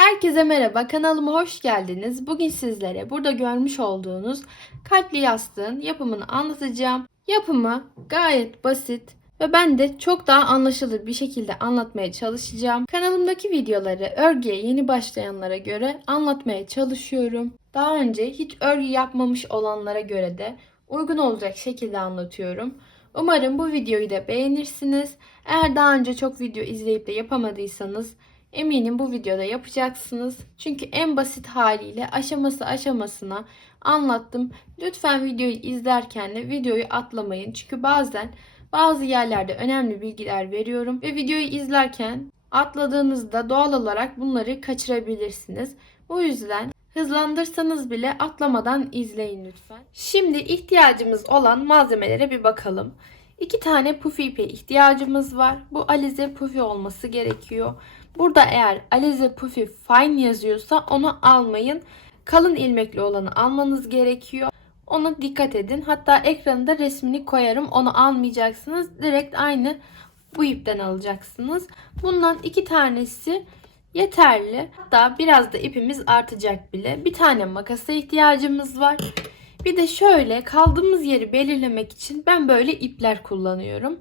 Herkese merhaba, kanalıma hoş geldiniz. Bugün sizlere burada görmüş olduğunuz kalpli yastığın yapımını anlatacağım. Yapımı gayet basit ve ben de çok daha anlaşılır bir şekilde anlatmaya çalışacağım. Kanalımdaki videoları örgüye yeni başlayanlara göre anlatmaya çalışıyorum. Daha önce hiç örgü yapmamış olanlara göre de uygun olacak şekilde anlatıyorum. Umarım bu videoyu da beğenirsiniz. Eğer daha önce çok video izleyip de yapamadıysanız eminim bu videoda yapacaksınız. Çünkü en basit haliyle aşaması aşamasına anlattım. Lütfen videoyu izlerken de videoyu atlamayın. Çünkü bazen bazı yerlerde önemli bilgiler veriyorum ve videoyu izlerken atladığınızda doğal olarak bunları kaçırabilirsiniz. Bu yüzden hızlandırsanız bile atlamadan izleyin lütfen. Şimdi ihtiyacımız olan malzemelere bir bakalım. 2 tane pufi ipe ihtiyacımız var. Bu alize pufi olması gerekiyor. Burada eğer alize pufi fine yazıyorsa onu almayın. Kalın ilmekli olanı almanız gerekiyor. Ona dikkat edin. Hatta ekranında resmini koyarım. Onu almayacaksınız. Direkt aynı bu ipten alacaksınız. Bundan 2 tanesi yeterli. Hatta biraz da ipimiz artacak bile. Bir tane makasa ihtiyacımız var. Bir de şöyle kaldığımız yeri belirlemek için ben böyle ipler kullanıyorum.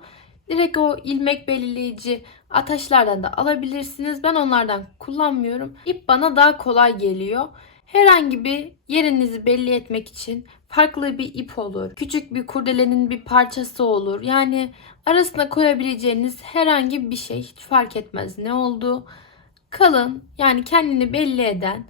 Direkt o ilmek belirleyici ataşlardan da alabilirsiniz. Ben onlardan kullanmıyorum. İp bana daha kolay geliyor. Herhangi bir yerinizi belli etmek için farklı bir ip olur. Küçük bir kurdelenin bir parçası olur. Yani arasına koyabileceğiniz herhangi bir şey hiç fark etmez ne olduğu. Kalın yani kendini belli eden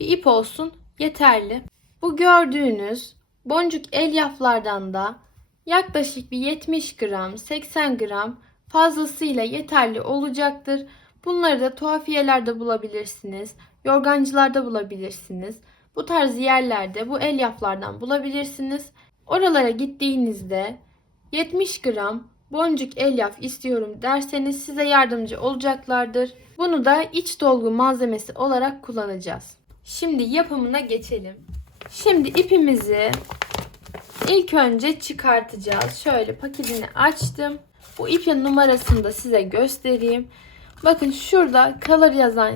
bir ip olsun yeterli. Bu gördüğünüz boncuk elyaflardan da yaklaşık bir 70 gram 80 gram fazlasıyla yeterli olacaktır. Bunları da tuhafiyelerde bulabilirsiniz. Yorgancılarda bulabilirsiniz. Bu tarz yerlerde bu elyaflardan bulabilirsiniz. Oralara gittiğinizde 70 gram boncuk elyaf istiyorum derseniz size yardımcı olacaklardır. Bunu da iç dolgu malzemesi olarak kullanacağız. Şimdi yapımına geçelim. Şimdi ipimizi ilk önce çıkartacağız. Şöyle paketini açtım. Bu ipin numarasını da size göstereyim. Bakın şurada color yazan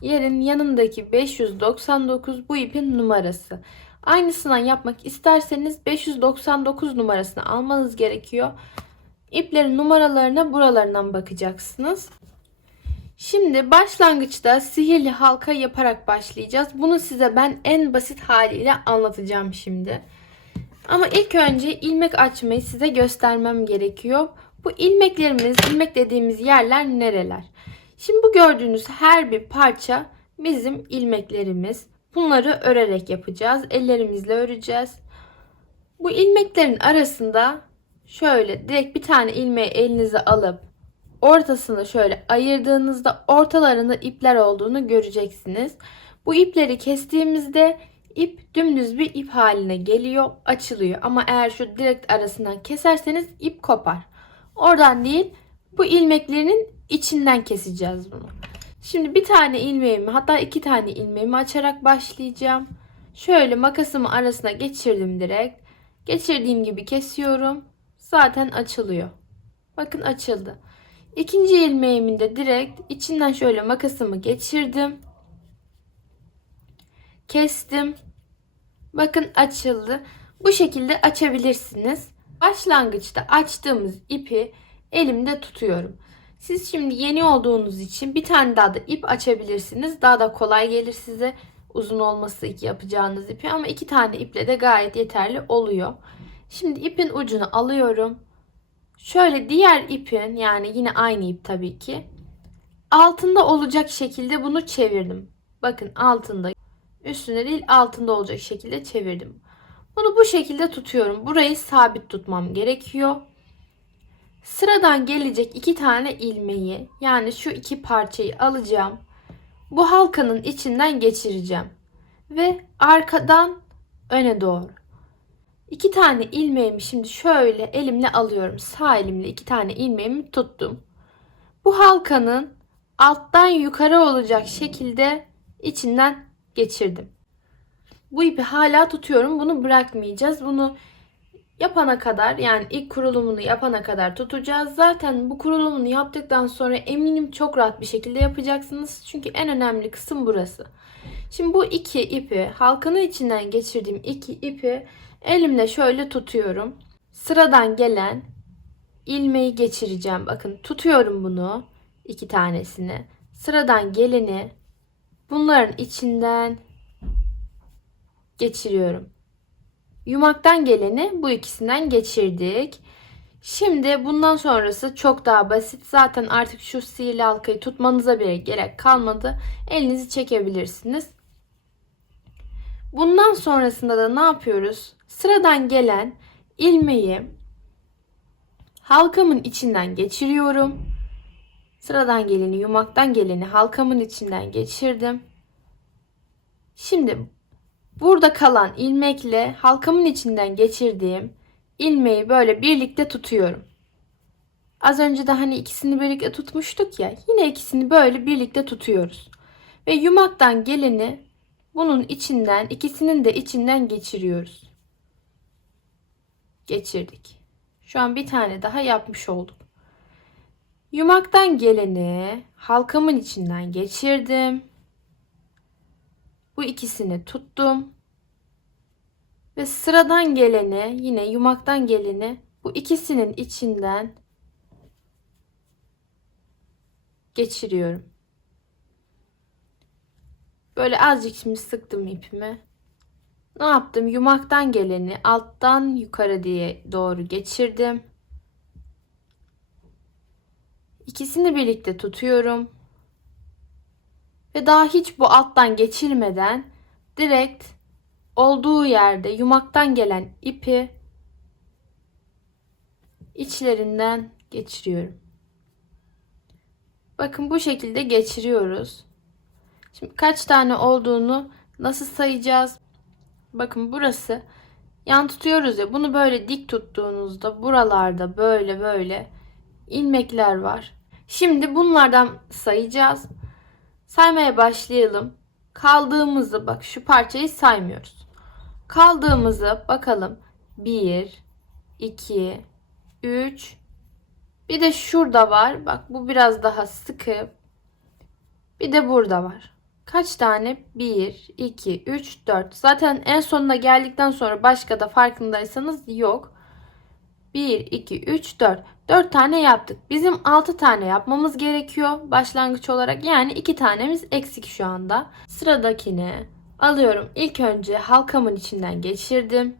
yerin yanındaki 599 bu ipin numarası. Aynısından yapmak isterseniz 599 numarasını almanız gerekiyor. İplerin numaralarına buralarından bakacaksınız. Şimdi başlangıçta sihirli halka yaparak başlayacağız. Bunu size ben en basit haliyle anlatacağım şimdi. Ama ilk önce ilmek açmayı size göstermem gerekiyor. Bu ilmeklerimiz, ilmek dediğimiz yerler nereler? Şimdi bu gördüğünüz her bir parça bizim ilmeklerimiz. Bunları örerek yapacağız. Ellerimizle öreceğiz. Bu ilmeklerin arasında şöyle direkt bir tane ilmeği elinize alıp ortasını şöyle ayırdığınızda ortalarında ipler olduğunu göreceksiniz. Bu ipleri kestiğimizde ip dümdüz bir ip haline geliyor, açılıyor. Ama eğer şu direkt arasından keserseniz ip kopar. Oradan değil, bu ilmeklerin içinden keseceğiz bunu. Şimdi bir tane ilmeğimi, hatta 2 tane ilmeğimi açarak başlayacağım. Şöyle makasımı arasına geçirdim direkt. Geçirdiğim gibi kesiyorum. Zaten açılıyor. Bakın açıldı. İkinci ilmeğimin de direkt içinden şöyle makasımı geçirdim. Kestim. Bakın açıldı. Bu şekilde açabilirsiniz. Başlangıçta açtığımız ipi elimde tutuyorum. Siz şimdi yeni olduğunuz için bir tane daha da ip açabilirsiniz. Daha da kolay gelir size. Uzun olması yapacağınız ipi ama 2 tane iple de gayet yeterli oluyor. Şimdi ipin ucunu alıyorum. Şöyle diğer ipin yani yine aynı ip tabii ki altında olacak şekilde bunu çevirdim. Bakın altında, üstünde değil altında olacak şekilde çevirdim. Bunu bu şekilde tutuyorum. Burayı sabit tutmam gerekiyor. Sıradan gelecek 2 tane ilmeği yani şu 2 parçayı alacağım. Bu halkanın içinden geçireceğim. Ve arkadan öne doğru. 2 tane ilmeğimi şimdi şöyle elimle alıyorum. Sağ elimle 2 tane ilmeğimi tuttum. Bu halkanın alttan yukarı olacak şekilde içinden geçirdim. Bu ipi hala tutuyorum. Bunu bırakmayacağız. Bunu yapana kadar, yani ilk kurulumunu yapana kadar tutacağız. Zaten bu kurulumunu yaptıktan sonra eminim çok rahat bir şekilde yapacaksınız. Çünkü en önemli kısım burası. Şimdi bu iki ipi, halkanın içinden geçirdiğim iki ipi elimle şöyle tutuyorum. Sıradan gelen ilmeği geçireceğim. Bakın tutuyorum bunu, iki tanesini. Sıradan geleni bunların içinden geçiriyorum. Yumaktan geleni bu ikisinden geçirdik. Şimdi bundan sonrası çok daha basit. Zaten artık şu sihirli halkayı tutmanıza bile gerek kalmadı. Elinizi çekebilirsiniz. Bundan sonrasında da ne yapıyoruz? Sıradan gelen ilmeği halkamın içinden geçiriyorum. Sıradan geleni, yumaktan geleni halkamın içinden geçirdim. Şimdi burada kalan ilmekle halkamın içinden geçirdiğim ilmeği böyle birlikte tutuyorum. Az önce de hani ikisini birlikte tutmuştuk ya. Yine ikisini böyle birlikte tutuyoruz. Ve yumaktan geleni bunun içinden, ikisinin de içinden geçiriyoruz. Geçirdik. Şu an bir tane daha yapmış olduk. Yumaktan geleni halkamın içinden geçirdim. Bu ikisini tuttum. Ve sıradan geleni, yine yumaktan geleni bu ikisinin içinden geçiriyorum. Böyle azıcık şimdi sıktım ipimi. Ne yaptım? Yumaktan geleni alttan yukarı diye doğru geçirdim. İkisini birlikte tutuyorum. Ve daha hiç bu alttan geçirmeden direkt olduğu yerde yumaktan gelen ipi içlerinden geçiriyorum. Bakın bu şekilde geçiriyoruz. Şimdi kaç tane olduğunu nasıl sayacağız? Bakın burası yan tutuyoruz ya, bunu böyle dik tuttuğunuzda buralarda böyle ilmekler var. Şimdi bunlardan sayacağız. Saymaya başlayalım. Kaldığımızı, bak şu parçayı saymıyoruz. Kaldığımızı bakalım. 1, 2, 3. Bir de şurada var. Bak bu biraz daha sıkı. Bir de burada var. Kaç tane? 1, 2, 3, 4. Zaten en sonuna geldikten sonra başka da farkındaysanız yok. 1, 2, 3, 4. 4 tane yaptık. Bizim 6 tane yapmamız gerekiyor başlangıç olarak. Yani 2 tanemiz eksik şu anda. Sıradakini alıyorum. İlk önce halkamın içinden geçirdim.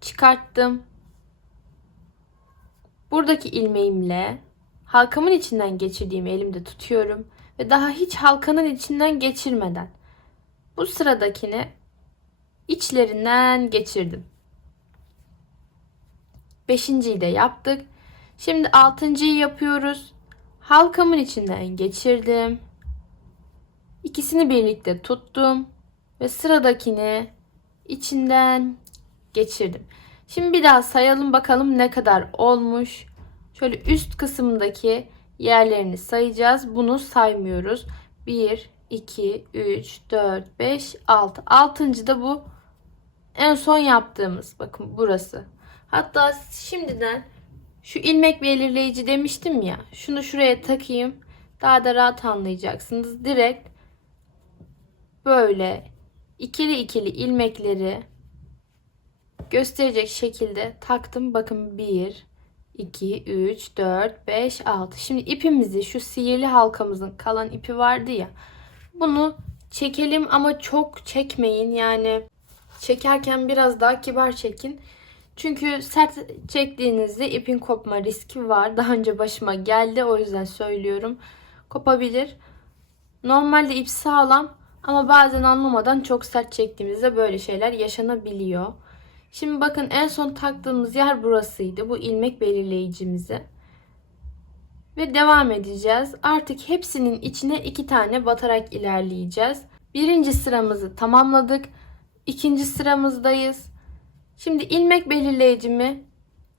Çıkarttım. Buradaki ilmeğimle halkamın içinden geçirdiğim elimde tutuyorum. Ve daha hiç halkanın içinden geçirmeden bu sıradakini içlerinden geçirdim. Beşinciyi de yaptık. Şimdi altıncıyı yapıyoruz. Halkamın içinden geçirdim. İkisini birlikte tuttum. Ve sıradakini içinden geçirdim. Şimdi bir daha sayalım bakalım ne kadar olmuş. Şöyle üst kısımdaki yerlerini sayacağız. Bunu saymıyoruz. 1, 2, 3, 4, 5, 6. Altıncı da bu. En son yaptığımız. Bakın burası. Hatta şimdiden şu ilmek belirleyici demiştim ya. Şunu şuraya takayım. Daha da rahat anlayacaksınız. Direkt böyle ikili ikili ilmekleri gösterecek şekilde taktım. Bakın 1, 2, 3, 4, 5, 6. Şimdi ipimizi, şu sihirli halkamızın kalan ipi vardı ya. Bunu çekelim ama çok çekmeyin. Yani çekerken biraz daha kibar çekin. Çünkü sert çektiğinizde ipin kopma riski var. Daha önce başıma geldi, o yüzden söylüyorum. Kopabilir. Normalde ip sağlam ama bazen anlamadan çok sert çektiğimizde böyle şeyler yaşanabiliyor. Şimdi bakın en son taktığımız yer burasıydı. Bu ilmek belirleyicimizi. Ve devam edeceğiz. Artık hepsinin içine 2 tane batarak ilerleyeceğiz. Birinci sıramızı tamamladık. İkinci sıramızdayız. Şimdi ilmek belirleyicimi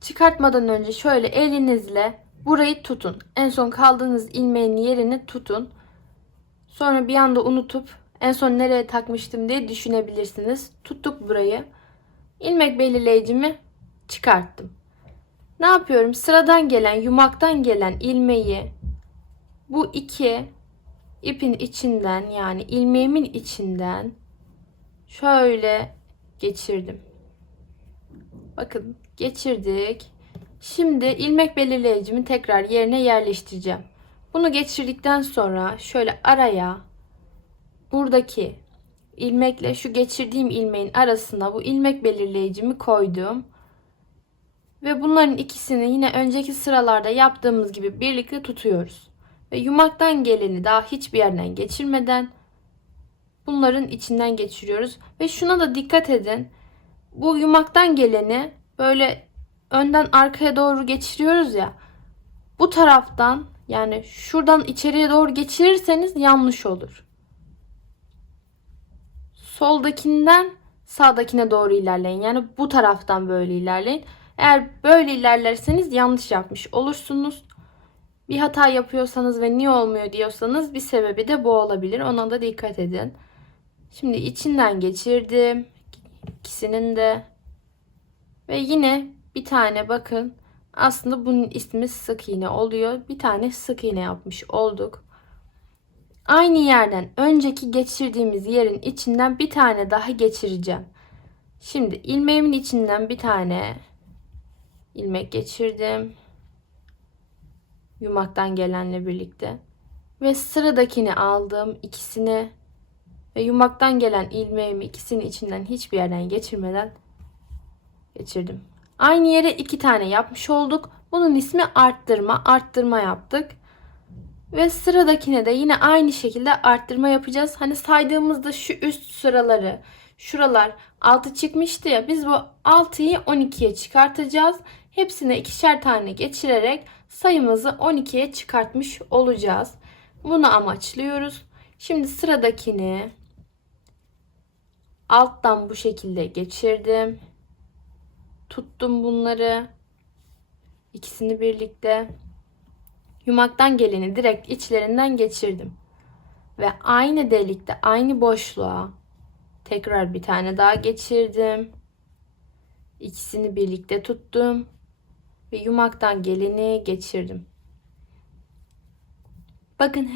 çıkartmadan önce şöyle elinizle burayı tutun. En son kaldığınız ilmeğin yerini tutun. Sonra bir anda unutup en son nereye takmıştım diye düşünebilirsiniz. Tuttuk burayı. İlmek belirleyicimi çıkarttım. Ne yapıyorum? Sıradan gelen, yumaktan gelen ilmeği bu iki ipin içinden, yani ilmeğimin içinden şöyle geçirdim. Bakın geçirdik. Şimdi ilmek belirleyicimi tekrar yerine yerleştireceğim. Bunu geçirdikten sonra şöyle araya, buradaki ilmekle şu geçirdiğim ilmeğin arasına bu ilmek belirleyicimi koydum. Ve bunların ikisini yine önceki sıralarda yaptığımız gibi birlikte tutuyoruz. Ve yumaktan geleni daha hiçbir yerden geçirmeden bunların içinden geçiriyoruz. Ve şuna da dikkat edin. Bu yumaktan geleni böyle önden arkaya doğru geçiriyoruz ya. Bu taraftan, yani şuradan içeriye doğru geçirirseniz yanlış olur. Soldakinden sağdakine doğru ilerleyin. Yani bu taraftan böyle ilerleyin. Eğer böyle ilerlerseniz yanlış yapmış olursunuz. Bir hata yapıyorsanız ve niye olmuyor diyorsanız bir sebebi de bu olabilir. Ona da dikkat edin. Şimdi içinden geçirdim. İkisinin de. Ve yine bir tane, bakın. Aslında bunun ismi sık iğne oluyor. Bir tane sık iğne yapmış olduk. Aynı yerden önceki geçirdiğimiz yerin içinden bir tane daha geçireceğim. Şimdi ilmeğimin içinden bir tane ilmek geçirdim. Yumaktan gelenle birlikte. Ve sıradakini aldım, ikisini ve yumaktan gelen ilmeğimi ikisinin içinden hiçbir yerden geçirmeden geçirdim. Aynı yere iki tane yapmış olduk. Bunun ismi arttırma. Arttırma yaptık. Ve sıradakine de yine aynı şekilde arttırma yapacağız. Hani saydığımızda şu üst sıraları, şuralar 6 çıkmıştı ya. Biz bu 6'yı 12'ye çıkartacağız. Hepsine ikişer tane geçirerek sayımızı 12'ye çıkartmış olacağız. Bunu amaçlıyoruz. Şimdi sıradakini alttan bu şekilde geçirdim. Tuttum bunları. İkisini birlikte. Yumaktan geleni direkt içlerinden geçirdim. Ve aynı delikte, aynı boşluğa tekrar bir tane daha geçirdim. İkisini birlikte tuttum. Ve yumaktan geleni geçirdim. Bakın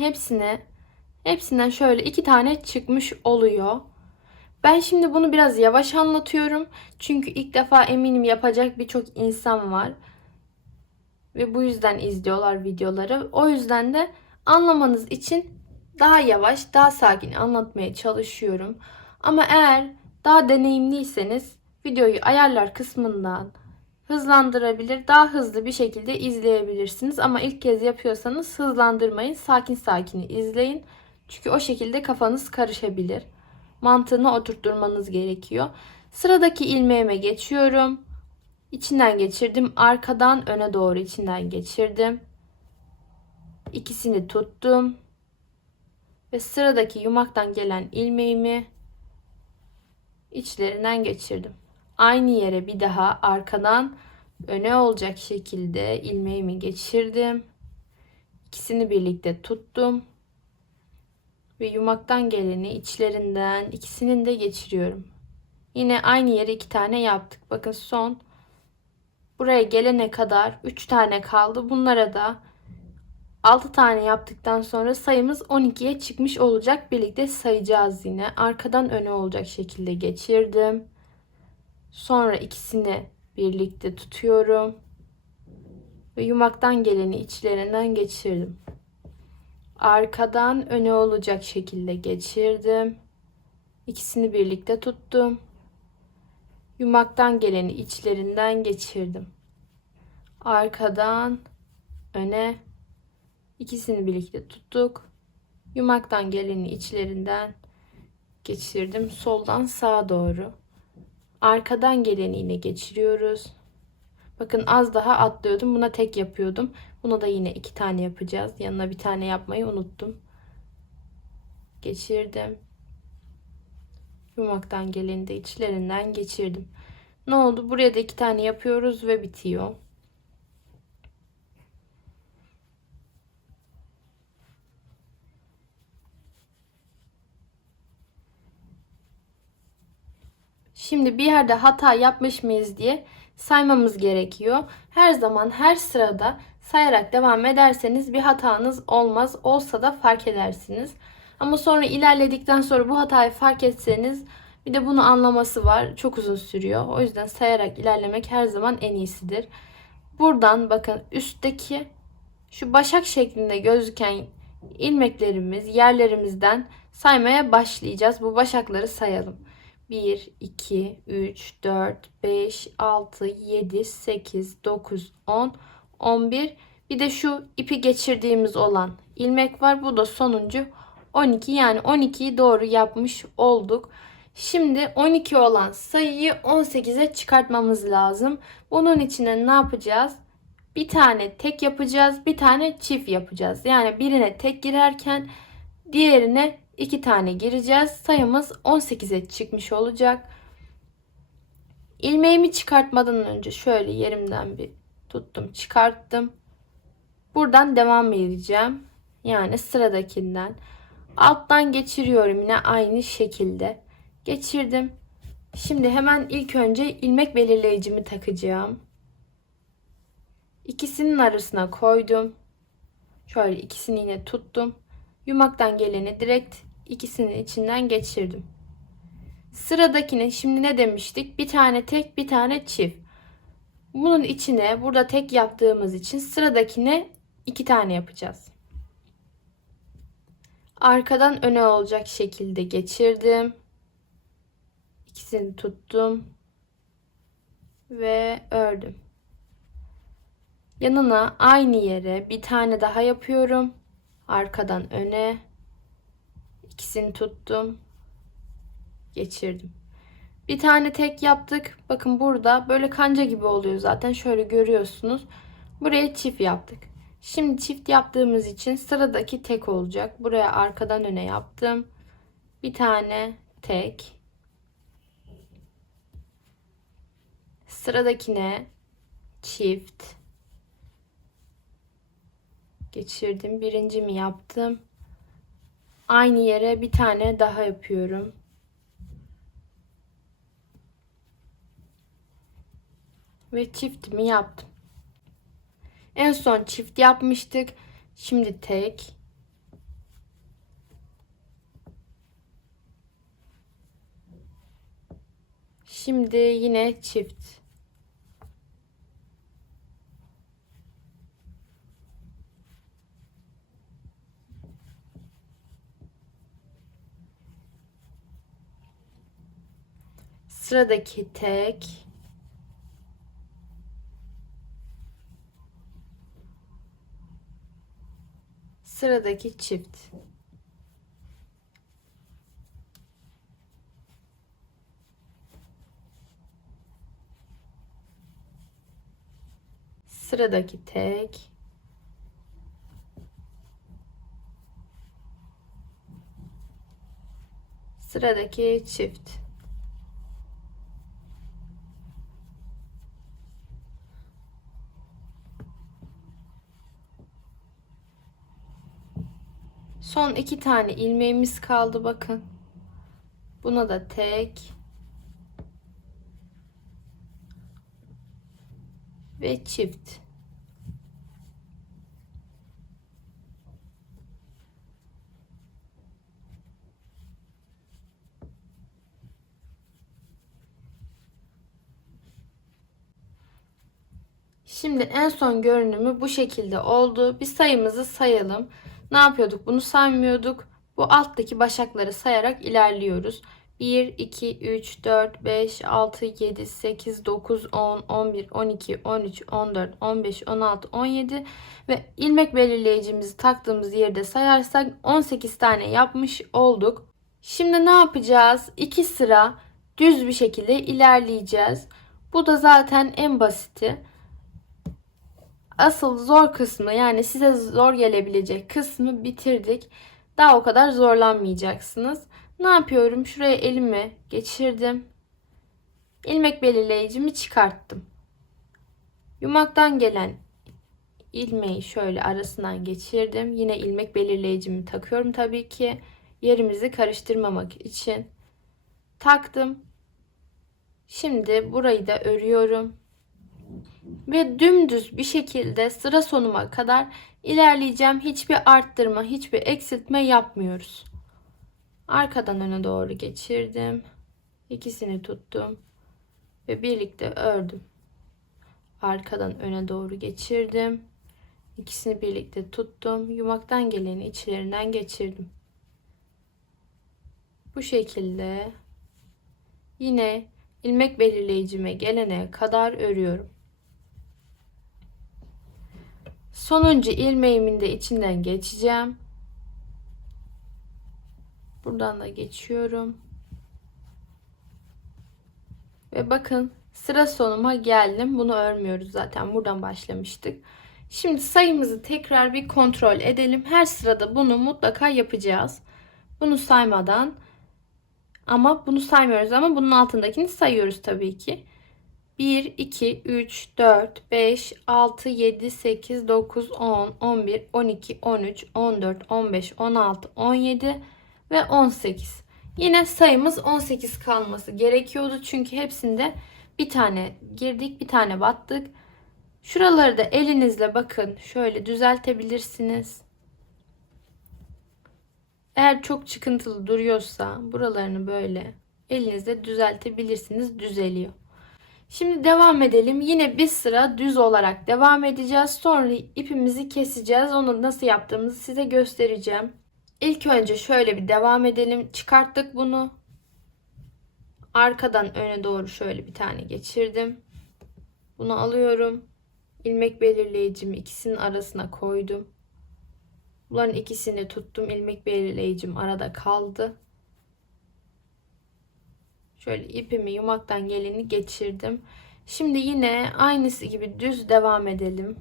hepsinden şöyle iki tane çıkmış oluyor. Ben şimdi bunu biraz yavaş anlatıyorum. Çünkü ilk defa eminim yapacak birçok insan var. Ve bu yüzden izliyorlar videoları. O yüzden de anlamanız için daha yavaş, daha sakin anlatmaya çalışıyorum. Ama eğer daha deneyimliyseniz videoyu ayarlar kısmından hızlandırabilir, daha hızlı bir şekilde izleyebilirsiniz. Ama ilk kez yapıyorsanız hızlandırmayın, sakin sakin izleyin. Çünkü o şekilde kafanız karışabilir. Mantığını oturtturmanız gerekiyor. Sıradaki ilmeğime geçiyorum. İçinden geçirdim. Arkadan öne doğru içinden geçirdim. İkisini tuttum. Ve sıradaki yumaktan gelen ilmeğimi içlerinden geçirdim. Aynı yere bir daha arkadan öne olacak şekilde ilmeğimi geçirdim. İkisini birlikte tuttum. Ve yumaktan geleni içlerinden ikisinin de geçiriyorum. Yine aynı yere iki tane yaptık. Bakın son buraya gelene kadar 3 tane kaldı. Bunlara da 6 tane yaptıktan sonra sayımız 12'ye çıkmış olacak. Birlikte sayacağız yine. Arkadan öne olacak şekilde geçirdim. Sonra ikisini birlikte tutuyorum. Ve yumaktan geleni içlerinden geçirdim. Arkadan öne olacak şekilde geçirdim. İkisini birlikte tuttum. Yumaktan geleni içlerinden geçirdim. Arkadan öne, ikisini birlikte tuttuk. Yumaktan geleni içlerinden geçirdim. Soldan sağa doğru. Arkadan geleni yine geçiriyoruz. Bakın az daha atlıyordum. Buna tek yapıyordum. Buna da yine iki tane yapacağız. Yanına bir tane yapmayı unuttum. Geçirdim. Yumaktan geleni de içlerinden geçirdim. Ne oldu? Buraya da iki tane yapıyoruz ve bitiyor. Şimdi bir yerde hata yapmış mıyız diye saymamız gerekiyor. Her zaman her sırada sayarak devam ederseniz bir hatanız olmaz. Olsa da fark edersiniz. Ama sonra ilerledikten sonra bu hatayı fark etseniz bir de bunu anlaması var. Çok uzun sürüyor. O yüzden sayarak ilerlemek her zaman en iyisidir. Buradan bakın üstteki şu başak şeklinde gözüken ilmeklerimiz yerlerimizden saymaya başlayacağız. Bu başakları sayalım. 1, 2, 3, 4, 5, 6, 7, 8, 9, 10, 11. Bir de şu ipi geçirdiğimiz olan ilmek var. Bu da sonuncu 12. Yani 12'yi doğru yapmış olduk. Şimdi 12 olan sayıyı 18'e çıkartmamız lazım. Bunun için ne yapacağız? Bir tane tek yapacağız, bir tane çift yapacağız. Yani birine tek girerken diğerine 2 tane gireceğiz. Sayımız 18'e çıkmış olacak. İlmeğimi çıkartmadan önce şöyle yerimden bir tuttum, çıkarttım. Buradan devam edeceğim. Yani sıradakinden. Alttan geçiriyorum yine aynı şekilde. Geçirdim. Şimdi hemen ilk önce ilmek belirleyicimi takacağım. İkisinin arasına koydum. Şöyle ikisini yine tuttum. Yumaktan geleni direkt ikisinin içinden geçirdim. Sıradakine şimdi ne demiştik? Bir tane tek, bir tane çift. Bunun içine burada tek yaptığımız için sıradakine 2 tane yapacağız. Arkadan öne olacak şekilde geçirdim. İkisini tuttum ve ördüm. Yanına aynı yere bir tane daha yapıyorum. Arkadan öne. İkisini tuttum. Geçirdim. Bir tane tek yaptık. Bakın burada böyle kanca gibi oluyor zaten. Şöyle görüyorsunuz. Buraya çift yaptık. Şimdi çift yaptığımız için sıradaki tek olacak. Buraya arkadan öne yaptım. Bir tane tek. Sıradakine çift. Geçirdim. Birincimi yaptım. Aynı yere bir tane daha yapıyorum. Ve çiftimi yaptım. En son çift yapmıştık. Şimdi tek. Şimdi yine çift. Sıradaki tek. Sıradaki çift. Sıradaki tek. Sıradaki çift. Son 2 tane ilmeğimiz kaldı bakın. Buna da tek ve çift. Şimdi en son görünümü bu şekilde oldu. Bir sayımızı sayalım. Ne yapıyorduk? Bunu saymıyorduk. Bu alttaki başakları sayarak ilerliyoruz. 1, 2, 3, 4, 5, 6, 7, 8, 9, 10, 11, 12, 13, 14, 15, 16, 17 ve ilmek belirleyicimizi taktığımız yerde sayarsak 18 tane yapmış olduk. Şimdi ne yapacağız? 2 sıra düz bir şekilde ilerleyeceğiz. Bu da zaten en basiti. Asıl zor kısmı yani size zor gelebilecek kısmı bitirdik. Daha o kadar zorlanmayacaksınız. Ne yapıyorum? Şuraya elimi geçirdim. İlmek belirleyicimi çıkarttım. Yumaktan gelen ilmeği şöyle arasından geçirdim. Yine ilmek belirleyicimi takıyorum tabii ki. Yerimizi karıştırmamak için. Taktım. Şimdi burayı da örüyorum. Ve dümdüz bir şekilde sıra sonuma kadar ilerleyeceğim. Hiçbir arttırma, hiçbir eksiltme yapmıyoruz. Arkadan öne doğru geçirdim. İkisini tuttum ve birlikte ördüm. Arkadan öne doğru geçirdim. İkisini birlikte tuttum. Yumaktan geleni içlerinden geçirdim. Bu şekilde yine ilmek belirleyicime gelene kadar örüyorum. Sonuncu ilmeğimin de içinden geçeceğim. Buradan da geçiyorum. Ve bakın sıra sonuma geldim. Bunu örmüyoruz zaten. Buradan başlamıştık. Şimdi sayımızı tekrar bir kontrol edelim. Her sırada bunu mutlaka yapacağız. Bunu saymadan, ama bunu saymıyoruz, ama bunun altındakini sayıyoruz tabii ki. 1, 2, 3, 4, 5, 6, 7, 8, 9, 10, 11, 12, 13, 14, 15, 16, 17 ve 18. Yine sayımız 18 kalması gerekiyordu. Çünkü hepsinde bir tane girdik, bir tane battık. Şuraları da elinizle bakın şöyle düzeltebilirsiniz. Eğer çok çıkıntılı duruyorsa buralarını böyle elinizle düzeltebilirsiniz. Düzeliyor. Şimdi devam edelim. Yine bir sıra düz olarak devam edeceğiz. Sonra ipimizi keseceğiz. Onu nasıl yaptığımızı size göstereceğim. İlk önce şöyle bir devam edelim. Çıkarttık bunu. Arkadan öne doğru şöyle bir tane geçirdim. Bunu alıyorum. İlmek belirleyicimi ikisinin arasına koydum. Bunların ikisini tuttum. İlmek belirleyicim arada kaldı. Şöyle ipimi yumaktan geleni geçirdim. Şimdi yine aynısı gibi düz devam edelim.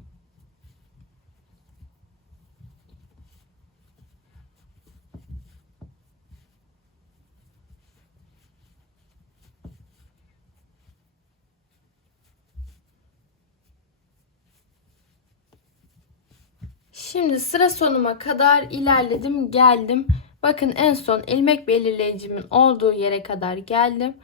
Şimdi sıra sonuma kadar ilerledim, geldim. Bakın en son ilmek belirleyicimin olduğu yere kadar geldim.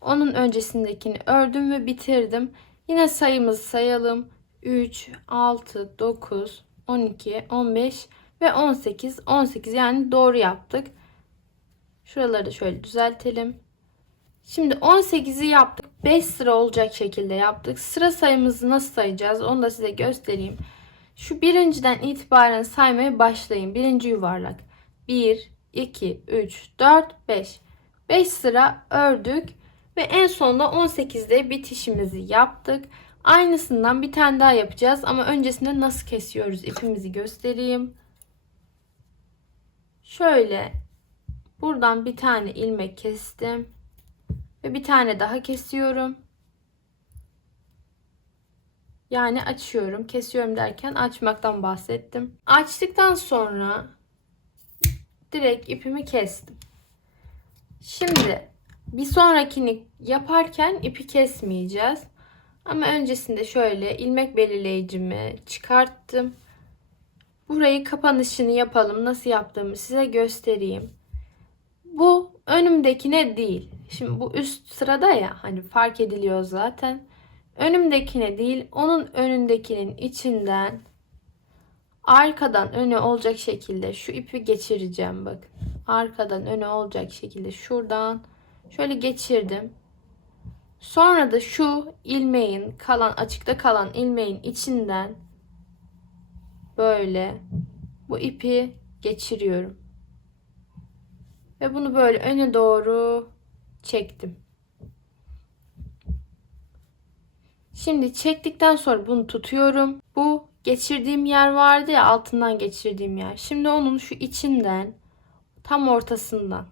Onun öncesindekini ördüm ve bitirdim. Yine sayımızı sayalım. 3, 6, 9, 12, 15 ve 18. 18 yani doğru yaptık. Şuraları da şöyle düzeltelim. Şimdi 18'i yaptık. 5 sıra olacak şekilde yaptık. Sıra sayımızı nasıl sayacağız? Onu da size göstereyim. Şu birinciden itibaren saymaya başlayın. Birinci yuvarlak. 1, 2, 3, 4, 5. 5 sıra ördük. Ve en sonunda 18'de bitişimizi yaptık. Aynısından bir tane daha yapacağız. Ama öncesinde nasıl kesiyoruz ipimizi göstereyim. Şöyle buradan bir tane ilmek kestim. Ve bir tane daha kesiyorum. Yani açıyorum. Kesiyorum derken açmaktan bahsettim. Açtıktan sonra direkt ipimi kestim. Şimdi bir sonrakini yaparken ipi kesmeyeceğiz. Ama öncesinde şöyle ilmek belirleyicimi çıkarttım. Burayı kapanışını yapalım. Nasıl yaptığımı size göstereyim. Bu önümdekine değil. Şimdi bu üst sırada ya, hani fark ediliyor zaten. Önümdekine değil, onun önündekinin içinden arkadan öne olacak şekilde şu ipi geçireceğim, bakın. Arkadan öne olacak şekilde şuradan şöyle geçirdim. Sonra da şu ilmeğin kalan, açıkta kalan ilmeğin içinden böyle bu ipi geçiriyorum. Ve bunu böyle öne doğru çektim. Şimdi çektikten sonra bunu tutuyorum. Bu geçirdiğim yer vardı ya, altından geçirdiğim yer. Şimdi onun şu içinden, tam ortasından,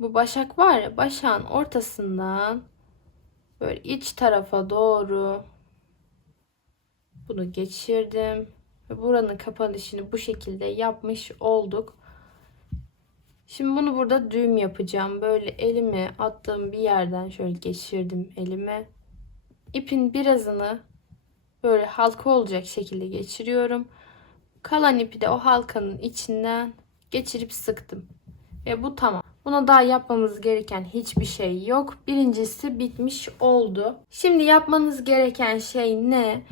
bu başak var ya, başağın ortasından böyle iç tarafa doğru bunu geçirdim. Ve buranın kapanışını bu şekilde yapmış olduk. Şimdi bunu burada düğüm yapacağım. Böyle elimi attığım bir yerden şöyle geçirdim elime. İpin birazını böyle halka olacak şekilde geçiriyorum. Kalan ipi de o halkanın içinden geçirip sıktım. Ve bu tamam. Buna daha yapmamız gereken hiçbir şey yok. Birincisi bitmiş oldu. Şimdi yapmanız gereken şey ne?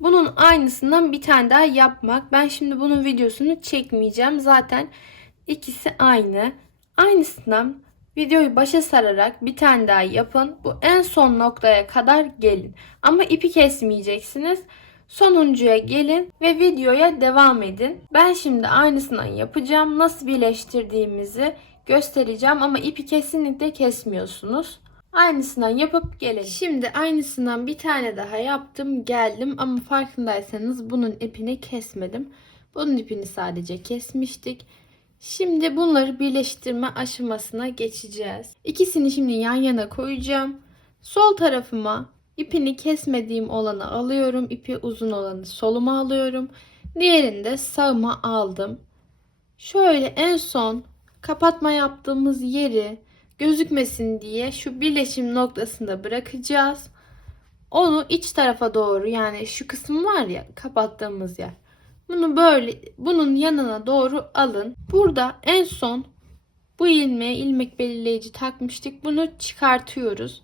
Bunun aynısından bir tane daha yapmak. Ben şimdi bunun videosunu çekmeyeceğim. Zaten ikisi aynı. Aynısından videoyu başa sararak bir tane daha yapın. Bu en son noktaya kadar gelin. Ama ipi kesmeyeceksiniz. Sonuncuya gelin ve videoya devam edin. Ben şimdi aynısından yapacağım. Nasıl birleştirdiğimizi göstereceğim ama ipi kesinlikle kesmiyorsunuz. Aynısından yapıp gelelim. Şimdi aynısından bir tane daha yaptım, geldim ama farkındaysanız bunun ipini kesmedim. Bunun ipini sadece kesmiştik. Şimdi bunları birleştirme aşamasına geçeceğiz. İkisini şimdi yan yana koyacağım. Sol tarafıma ipini kesmediğim olanı alıyorum. İpi uzun olanı soluma alıyorum. Diğerini de sağıma aldım. Şöyle en son kapatma yaptığımız yeri gözükmesin diye şu birleşim noktasında bırakacağız. Onu iç tarafa doğru, yani şu kısım var ya, kapattığımız yer. Bunu böyle bunun yanına doğru alın. Burada en son bu ilmeğe ilmek belirleyici takmıştık. Bunu çıkartıyoruz.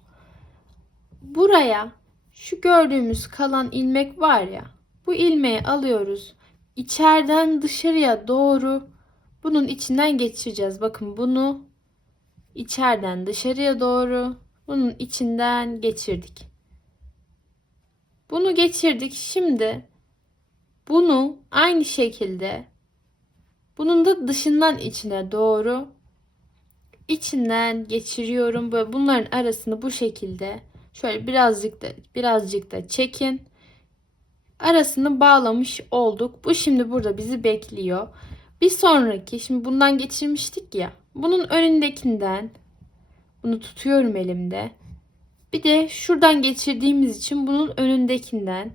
Buraya şu gördüğümüz kalan ilmek var ya. Bu ilmeği alıyoruz. İçeriden dışarıya doğru bunun içinden geçireceğiz. Bakın bunu içeriden dışarıya doğru bunun içinden geçirdik. Bunu geçirdik. Şimdi bunu aynı şekilde bunun da dışından içine doğru içinden geçiriyorum. Böyle bunların arasını bu şekilde şöyle birazcık da çekin. Arasını bağlamış olduk. Bu şimdi burada bizi bekliyor. Bir sonraki, şimdi bundan geçirmiştik ya. Bunun önündekinden bunu tutuyorum elimde. Bir de şuradan geçirdiğimiz için bunun önündekinden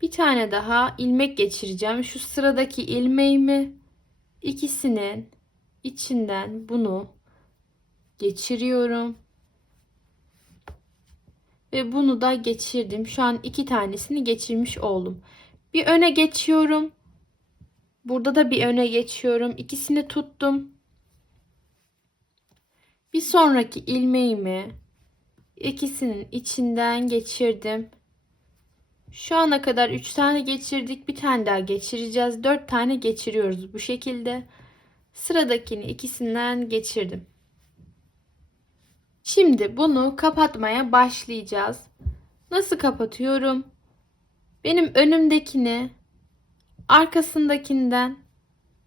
bir tane daha ilmek geçireceğim. Şu sıradaki ilmeğimi ikisinin içinden bunu geçiriyorum. Ve bunu da geçirdim. Şu an iki tanesini geçirmiş oldum. Bir öne geçiyorum. Burada da bir öne geçiyorum. İkisini tuttum. Bir sonraki ilmeğimi ikisinin içinden geçirdim. Şu ana kadar 3 tane geçirdik. Bir tane daha geçireceğiz. 4 tane geçiriyoruz bu şekilde. Sıradakini ikisinden geçirdim. Şimdi bunu kapatmaya başlayacağız. Nasıl kapatıyorum? Benim önümdekini arkasındakinden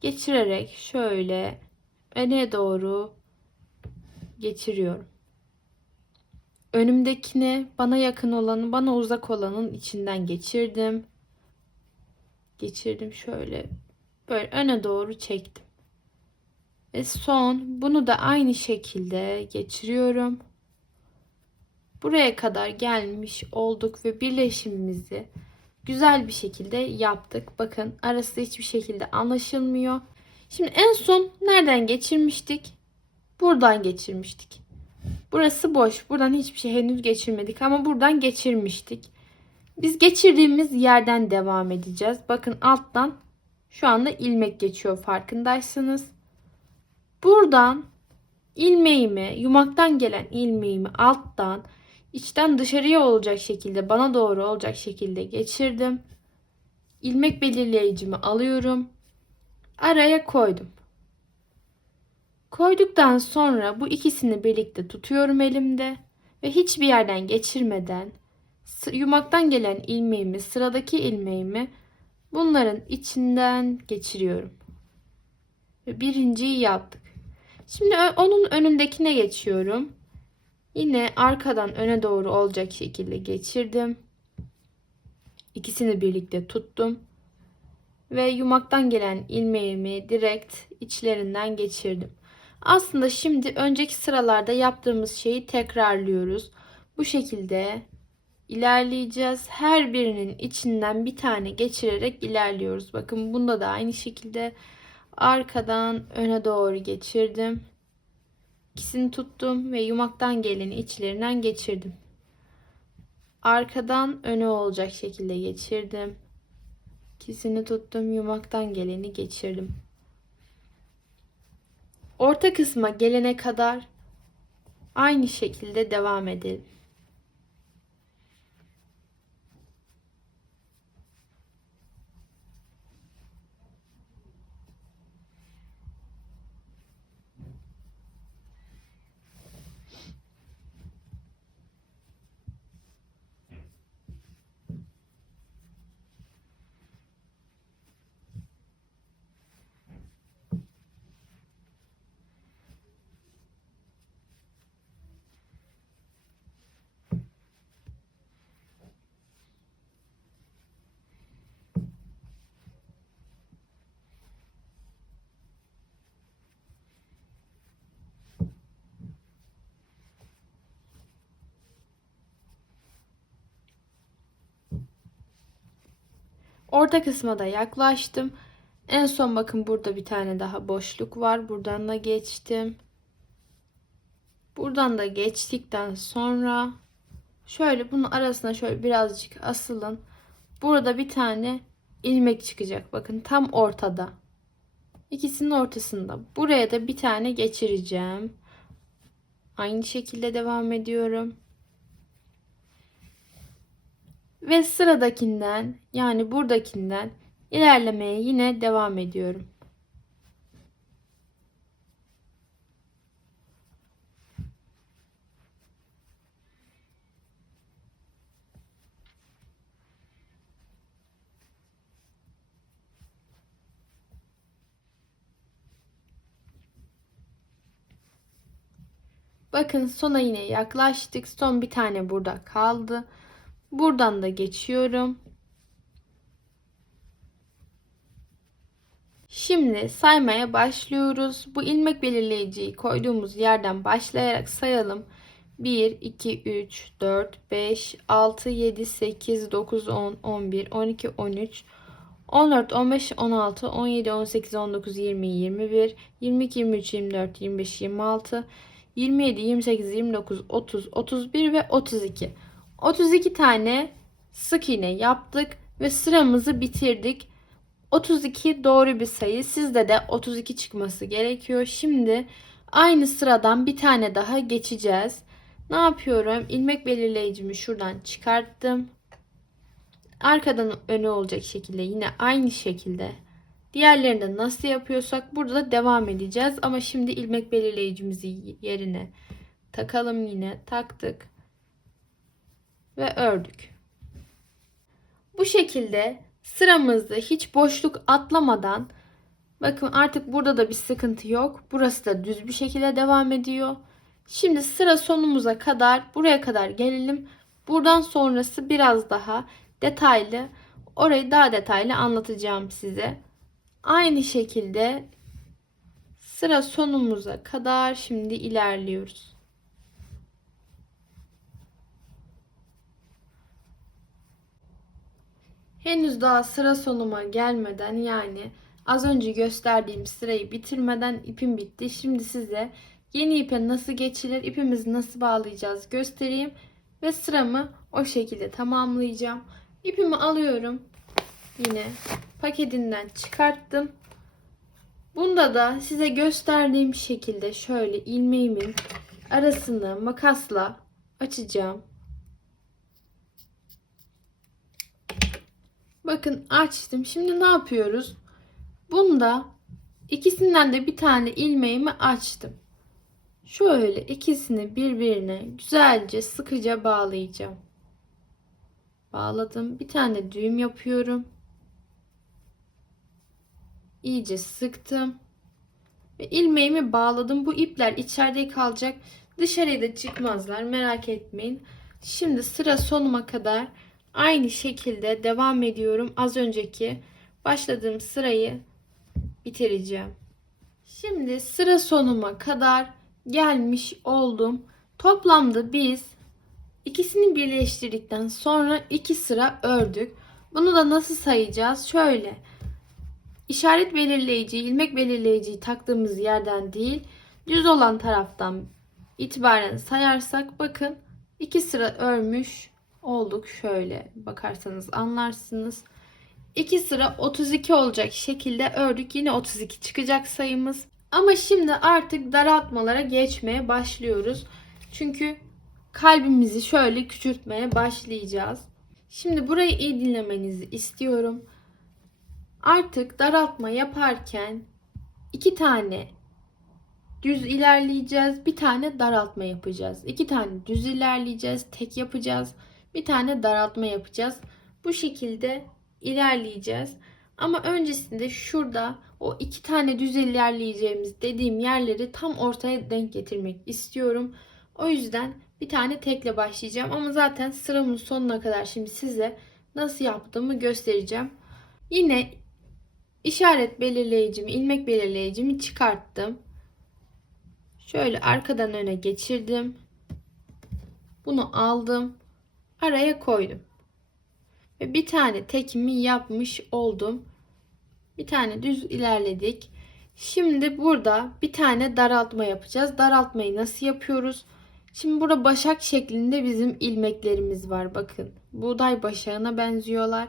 geçirerek şöyle öne doğru geçiriyorum. Önümdekini, bana yakın olanı, bana uzak olanın içinden geçirdim. Geçirdim şöyle. Böyle öne doğru çektim. Ve son bunu da aynı şekilde geçiriyorum. Buraya kadar gelmiş olduk ve birleşimimizi güzel bir şekilde yaptık. Bakın arası hiçbir şekilde anlaşılmıyor. Şimdi en son nereden geçirmiştik? Buradan geçirmiştik. Burası boş. Buradan hiçbir şey henüz geçirmedik ama buradan geçirmiştik. Biz geçirdiğimiz yerden devam edeceğiz. Bakın alttan şu anda ilmek geçiyor, farkındaysanız. Buradan ilmeğimi, yumaktan gelen ilmeğimi alttan içten dışarıya olacak şekilde, bana doğru olacak şekilde geçirdim. İlmek belirleyicimi alıyorum. Araya koydum. Koyduktan sonra bu ikisini birlikte tutuyorum elimde ve hiçbir yerden geçirmeden yumaktan gelen ilmeğimi, sıradaki ilmeğimi bunların içinden geçiriyorum. Ve birinciyi yaptık. Şimdi onun önündekine geçiyorum. Yine arkadan öne doğru olacak şekilde geçirdim. İkisini birlikte tuttum. Ve yumaktan gelen ilmeğimi direkt içlerinden geçirdim. Aslında şimdi önceki sıralarda yaptığımız şeyi tekrarlıyoruz. Bu şekilde ilerleyeceğiz. Her birinin içinden bir tane geçirerek ilerliyoruz. Bakın bunda da aynı şekilde arkadan öne doğru geçirdim. İkisini tuttum ve yumaktan geleni içlerinden geçirdim. Arkadan öne olacak şekilde geçirdim. İkisini tuttum, yumaktan geleni geçirdim. Orta kısma gelene kadar aynı şekilde devam edelim. Orta kısma da yaklaştım. En son bakın burada bir tane daha boşluk var. Buradan da geçtim. Buradan da geçtikten sonra şöyle bunun arasına şöyle birazcık asılın. Burada bir tane ilmek çıkacak. Bakın tam ortada. İkisinin ortasında. Buraya da bir tane geçireceğim. Aynı şekilde devam ediyorum. Ve sıradakinden yani buradakinden ilerlemeye yine devam ediyorum. Bakın sona yine yaklaştık. Son bir tane burada kaldı. Buradan da geçiyorum. Şimdi saymaya başlıyoruz. Bu ilmek belirleyiciyi koyduğumuz yerden başlayarak sayalım. 1, 2, 3, 4, 5, 6, 7, 8, 9, 10, 11, 12, 13, 14, 15, 16, 17, 18, 19, 20, 21, 22, 23, 24, 25, 26, 27, 28, 29, 30, 31 ve 32. 32 tane sık iğne yaptık ve sıramızı bitirdik. 32 doğru bir sayı. Sizde de 32 çıkması gerekiyor. Şimdi aynı sıradan bir tane daha geçeceğiz. Ne yapıyorum? İlmek belirleyicimi şuradan çıkarttım. Arkadan öne olacak şekilde yine aynı şekilde diğerlerinde nasıl yapıyorsak burada da devam edeceğiz. Ama şimdi ilmek belirleyicimizi yerine takalım, yine taktık ve ördük. Bu şekilde sıramızda hiç boşluk atlamadan, bakın artık burada da bir sıkıntı yok. Burası da düz bir şekilde devam ediyor. Şimdi sıra sonumuza kadar, buraya kadar gelelim. Buradan sonrası biraz daha detaylı. Orayı daha detaylı anlatacağım size. Aynı şekilde sıra sonumuza kadar şimdi ilerliyoruz. Henüz daha sıra sonuma gelmeden, yani az önce gösterdiğim sırayı bitirmeden ipim bitti. Şimdi size yeni ipe nasıl geçilir, ipimizi nasıl bağlayacağız göstereyim ve sıramı o şekilde tamamlayacağım. İpimi alıyorum. Yine paketinden çıkarttım. Bunda da size gösterdiğim şekilde şöyle ilmeğimin arasını makasla açacağım. Bakın açtım. Şimdi ne yapıyoruz? Bunda ikisinden de bir tane ilmeğimi açtım. Şöyle ikisini birbirine güzelce sıkıca bağlayacağım. Bağladım. Bir tane düğüm yapıyorum. İyice sıktım. Ve ilmeğimi bağladım. Bu ipler içeride kalacak. Dışarıya da çıkmazlar. Merak etmeyin. Şimdi sıra sonuma kadar aynı şekilde devam ediyorum. Az önceki başladığım sırayı bitireceğim. Şimdi sıra sonuma kadar gelmiş oldum. Toplamda biz ikisini birleştirdikten sonra 2 sıra ördük. Bunu da nasıl sayacağız? Şöyle. İşaret belirleyici, ilmek belirleyiciyi taktığımız yerden değil, düz olan taraftan itibaren sayarsak bakın 2 sıra örmüş olduk. Şöyle bakarsanız anlarsınız. 2 sıra 32 olacak şekilde ördük. Yine 32 çıkacak sayımız. Ama şimdi artık daraltmalara geçmeye başlıyoruz. Çünkü kalbimizi şöyle küçültmeye başlayacağız. Şimdi burayı iyi dinlemenizi istiyorum. Artık daraltma yaparken 2 tane düz ilerleyeceğiz, bir tane daraltma yapacağız. 2 tane düz ilerleyeceğiz, tek yapacağız. Bir tane daraltma yapacağız. Bu şekilde ilerleyeceğiz. Ama öncesinde şurada o 2 tane düz ilerleyeceğimiz dediğim yerleri tam ortaya denk getirmek istiyorum. O yüzden bir tane tekle başlayacağım. Ama zaten sıramın sonuna kadar şimdi size nasıl yaptığımı göstereceğim. Yine işaret belirleyicimi, ilmek belirleyicimi çıkarttım. Şöyle arkadan öne geçirdim. Bunu aldım. Araya koydum. Ve bir tane tekimi yapmış oldum. Bir tane düz ilerledik. Şimdi burada bir tane daraltma yapacağız. Daraltmayı nasıl yapıyoruz? Şimdi burada başak şeklinde bizim ilmeklerimiz var. Bakın. Buğday başağına benziyorlar.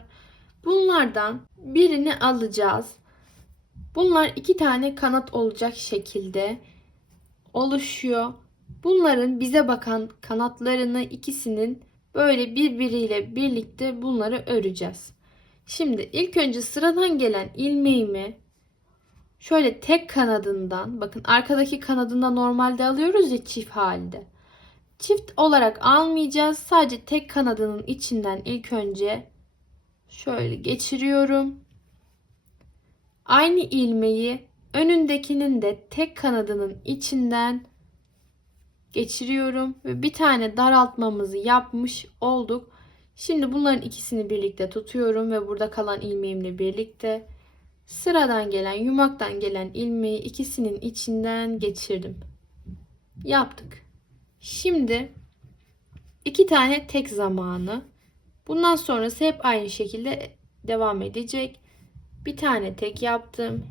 Bunlardan birini alacağız. Bunlar 2 tane kanat olacak şekilde oluşuyor. Bunların bize bakan kanatlarını ikisinin böyle birbiriyle birlikte bunları öreceğiz. Şimdi ilk önce sıradan gelen ilmeğimi şöyle tek kanadından, bakın arkadaki kanadında normalde alıyoruz ya çift halde. Çift olarak almayacağız. Sadece tek kanadının içinden ilk önce şöyle geçiriyorum. Aynı ilmeği önündekinin de tek kanadının içinden geçiriyorum ve bir tane daraltmamızı yapmış olduk. Şimdi bunların ikisini birlikte tutuyorum ve burada kalan ilmeğimle birlikte sıradan gelen, yumaktan gelen ilmeği ikisinin içinden geçirdim. Yaptık. Şimdi 2 tane tek zamanı. Bundan sonrası hep aynı şekilde devam edecek. Bir tane tek yaptım.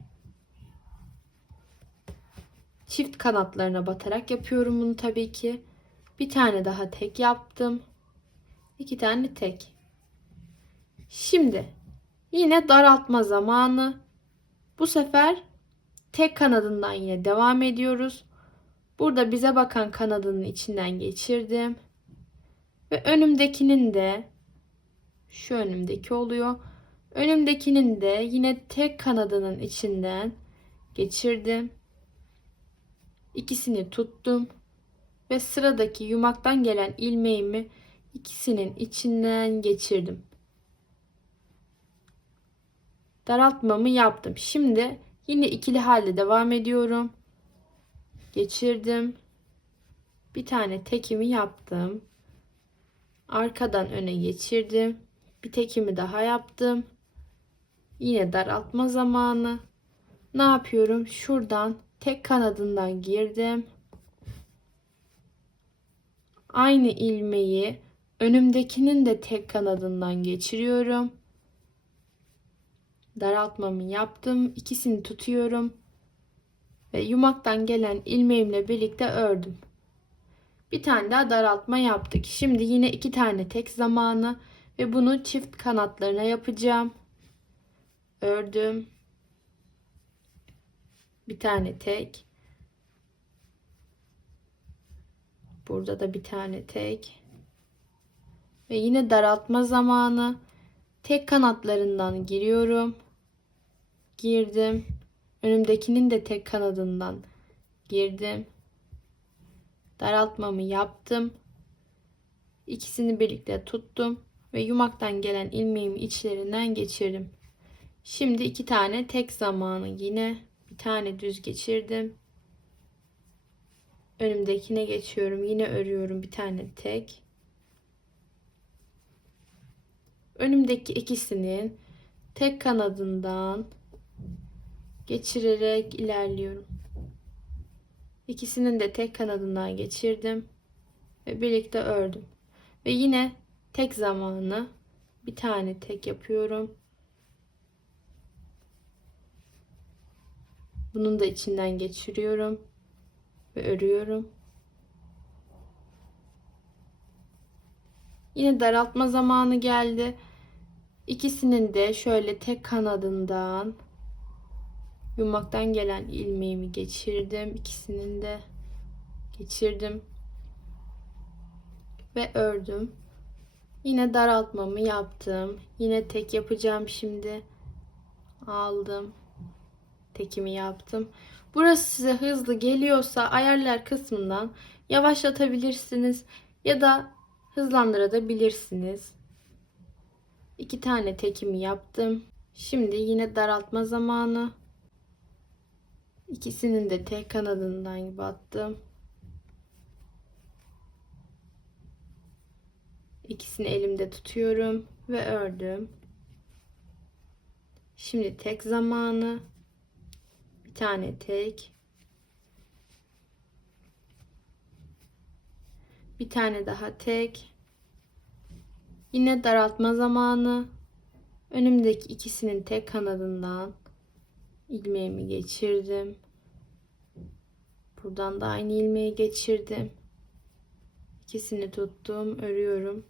Çift kanatlarına batarak yapıyorum bunu tabii ki. Bir tane daha tek yaptım. 2 tane tek. Şimdi yine daraltma zamanı. Bu sefer tek kanadından yine devam ediyoruz. Burada bize bakan kanadının içinden geçirdim. Ve önümdekinin de şu önümdeki oluyor. Önümdekinin de yine tek kanadının içinden geçirdim. İkisini tuttum. Ve sıradaki yumaktan gelen ilmeğimi ikisinin içinden geçirdim. Daraltmamı yaptım. Şimdi yine ikili halde devam ediyorum. Geçirdim. Bir tane tekimi yaptım. Arkadan öne geçirdim. Bir tekimi daha yaptım. Yine daraltma zamanı. Ne yapıyorum? Şuradan tek kanadından girdim. Aynı ilmeği önümdekinin de tek kanadından geçiriyorum. Daraltmamı yaptım. İkisini tutuyorum. Ve yumaktan gelen ilmeğimle birlikte ördüm. Bir tane daha daraltma yaptık. Şimdi yine 2 tane tek zamanı ve bunu çift kanatlarına yapacağım. Ördüm. Bir tane tek. Burada da bir tane tek. Ve yine daraltma zamanı. Tek kanatlarından giriyorum. Girdim. Önümdekinin de tek kanadından girdim. Daraltmamı yaptım. İkisini birlikte tuttum ve yumaktan gelen ilmeğimi içlerinden geçirdim. Şimdi 2 tane tek zamanı, yine bir tane düz geçirdim. Önümdekine geçiyorum. Yine örüyorum bir tane tek. Önümdeki ikisinin tek kanadından geçirerek ilerliyorum. İkisinin de tek kanadından geçirdim ve birlikte ördüm. Ve yine tek zamanı bir tane tek yapıyorum. Bunun da içinden geçiriyorum ve örüyorum. Yine daraltma zamanı geldi. İkisinin de şöyle tek kanadından yumaktan gelen ilmeğimi geçirdim. İkisinin de geçirdim ve ördüm. Yine daraltmamı yaptım. Yine tek yapacağım şimdi. Aldım. Tekimi yaptım. Burası size hızlı geliyorsa ayarlar kısmından yavaşlatabilirsiniz ya da hızlandırabilirsiniz. 2 tane tekimi yaptım. Şimdi yine daraltma zamanı. İkisinin de tek kanadından battım. İkisini elimde tutuyorum ve ördüm. Şimdi tek zamanı. Bir tane tek. Bir tane daha tek. Yine daraltma zamanı. Önümdeki ikisinin tek kanadından ilmeğimi geçirdim. Buradan da aynı ilmeği geçirdim. İkisini tuttum, örüyorum.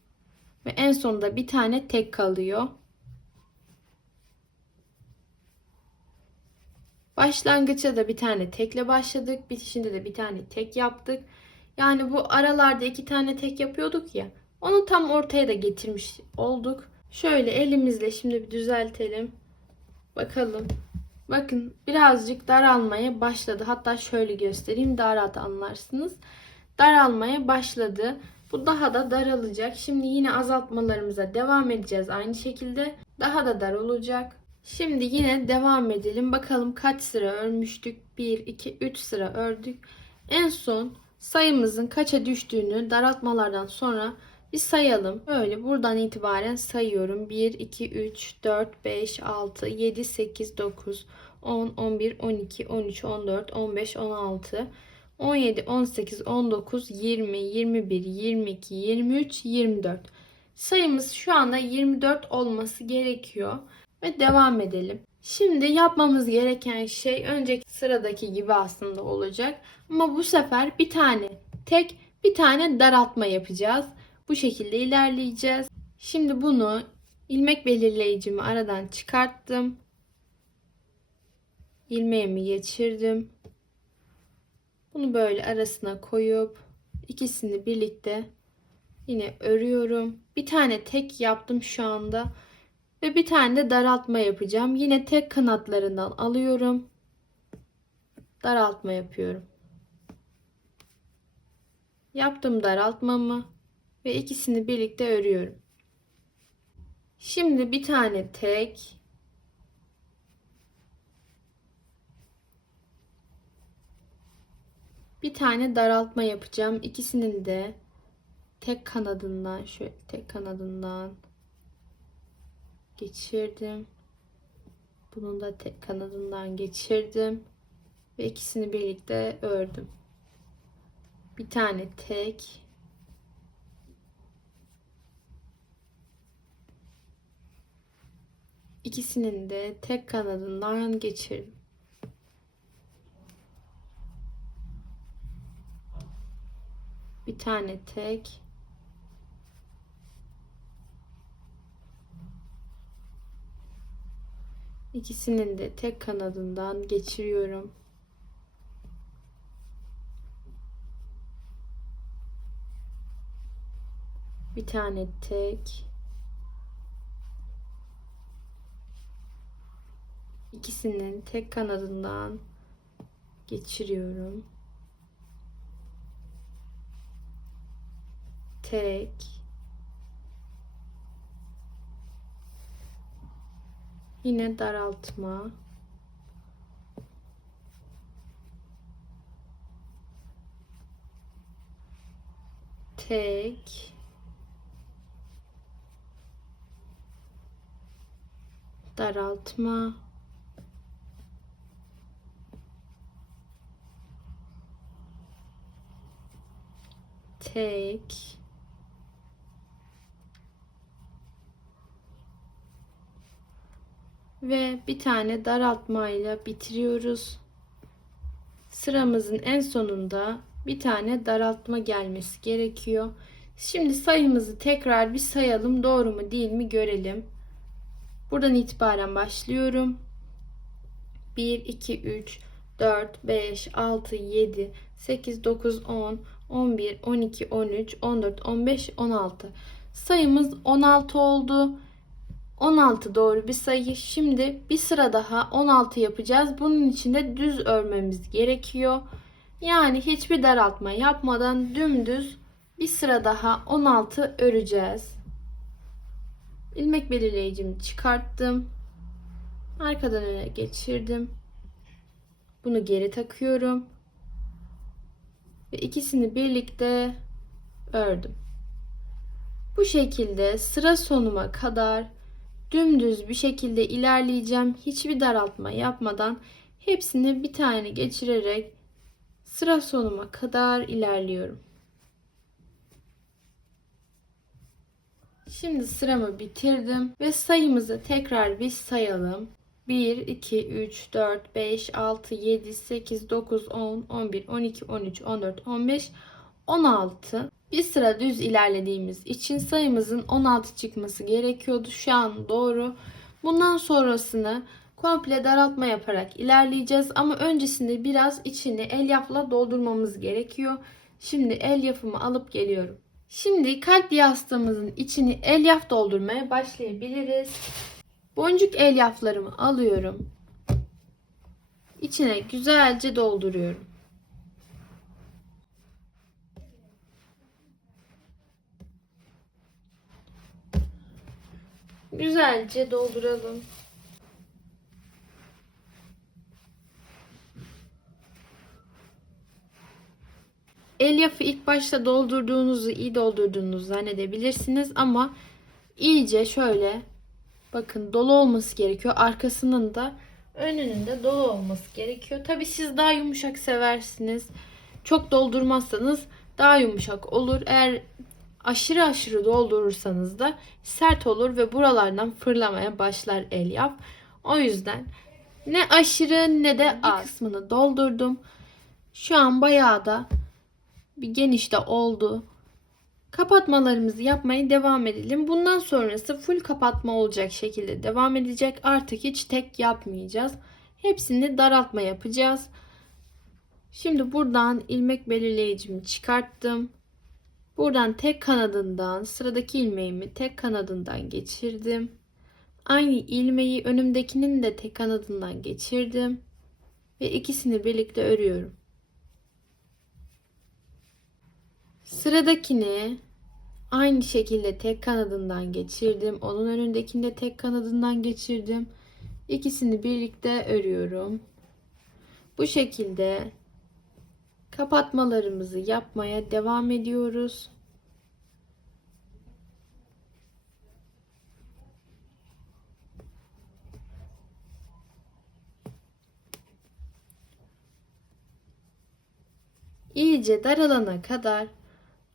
Ve en sonunda bir tane tek kalıyor. Başlangıçta da bir tane tekle başladık. Bitişinde de bir tane tek yaptık. Yani bu aralarda 2 tane tek yapıyorduk ya. Onu tam ortaya da getirmiş olduk. Şöyle elimizle şimdi bir düzeltelim. Bakalım. Bakın birazcık daralmaya başladı. Hatta şöyle göstereyim, daha rahat anlarsınız. Daralmaya başladı. Bu daha da daralacak. Şimdi yine azaltmalarımıza devam edeceğiz aynı şekilde. Daha da dar olacak. Şimdi yine devam edelim. Bakalım kaç sıra örmüştük? 1, 2, 3 sıra ördük. En son sayımızın kaça düştüğünü daraltmalardan sonra bir sayalım. Böyle buradan itibaren sayıyorum. 1, 2, 3, 4, 5, 6, 7, 8, 9, 10, 11, 12, 13, 14, 15, 16, 17, 18, 19, 20, 21, 22, 23, 24. Sayımız şu anda 24 olması gerekiyor. Ve devam edelim. Şimdi yapmamız gereken şey önceki sıradaki gibi aslında olacak. Ama bu sefer bir tane tek, bir tane daraltma yapacağız. Bu şekilde ilerleyeceğiz. Şimdi bunu ilmek belirleyicimi aradan çıkarttım. İlmeğimi geçirdim. Bunu böyle arasına koyup ikisini birlikte yine örüyorum. Bir tane tek yaptım şu anda. Ve bir tane de daraltma yapacağım. Yine tek kanatlarından alıyorum. Daraltma yapıyorum. Yaptım daraltmamı ve ikisini birlikte örüyorum. Şimdi bir tane tek, bir tane daraltma yapacağım. İkisinin de tek kanadından, şöyle tek kanadından geçirdim. Bunun da tek kanadından geçirdim ve ikisini birlikte ördüm. Bir tane tek, İkisinin de tek kanadından geçirdim. Bir tane tek, İkisinin de tek kanadından geçiriyorum. Bir tane tek, İkisinin tek kanadından geçiriyorum. Tek, yine daraltma, tek, daraltma, tek, ve bir tane daraltmayla bitiriyoruz. Sıramızın en sonunda bir tane daraltma gelmesi gerekiyor. Şimdi sayımızı tekrar bir sayalım. Doğru mu değil mi görelim. Buradan itibaren başlıyorum. 1, 2, 3, 4, 5, 6, 7, 8, 9, 10, 11, 12, 13, 14, 15, 16. Sayımız 16 oldu. 16 doğru bir sayı. Şimdi bir sıra daha 16 yapacağız. Bunun için de düz örmemiz gerekiyor. Yani hiçbir daraltma yapmadan dümdüz bir sıra daha 16 öreceğiz. İlmek belirleyicimi çıkarttım. Arkadan öne geçirdim. Bunu geri takıyorum. Ve ikisini birlikte ördüm. Bu şekilde sıra sonuma kadar dümdüz bir şekilde ilerleyeceğim. Hiçbir daraltma yapmadan hepsini bir tane geçirerek sıra sonuma kadar ilerliyorum. Şimdi sıramı bitirdim ve sayımızı tekrar bir sayalım. 1, 2, 3, 4, 5, 6, 7, 8, 9, 10, 11, 12, 13, 14, 15, 16. Bir sıra düz ilerlediğimiz için sayımızın 16 çıkması gerekiyordu. Şu an doğru. Bundan sonrasını komple daraltma yaparak ilerleyeceğiz. Ama öncesinde biraz içini elyafla doldurmamız gerekiyor. Şimdi elyafımı alıp geliyorum. Şimdi kalp yastığımızın içini elyaf doldurmaya başlayabiliriz. Boncuk elyaflarımı alıyorum. İçine güzelce dolduruyorum. Güzelce dolduralım. Elyafı ilk başta doldurduğunuzu, iyi doldurduğunuzu zannedebilirsiniz ama iyice şöyle bakın dolu olması gerekiyor. Arkasının da önünün de dolu olması gerekiyor. Tabi siz daha yumuşak seversiniz. Çok doldurmazsanız daha yumuşak olur. Eğer aşırı doldurursanız da sert olur ve buralardan fırlamaya başlar elyaf. O yüzden ne aşırı ne de az. Bir kısmını doldurdum. Şu an bayağı da bir geniş de oldu. Kapatmalarımızı yapmaya devam edelim. Bundan sonrası full kapatma olacak şekilde devam edecek. Artık hiç tek yapmayacağız. Hepsini daraltma yapacağız. Şimdi buradan ilmek belirleyicimi çıkarttım. Buradan tek kanadından sıradaki ilmeğimi tek kanadından geçirdim. Aynı ilmeği önümdekinin de tek kanadından geçirdim. Ve ikisini birlikte örüyorum. Sıradakini aynı şekilde tek kanadından geçirdim. Onun önündekini de tek kanadından geçirdim. İkisini birlikte örüyorum. Bu şekilde kapatmalarımızı yapmaya devam ediyoruz. İyice daralana kadar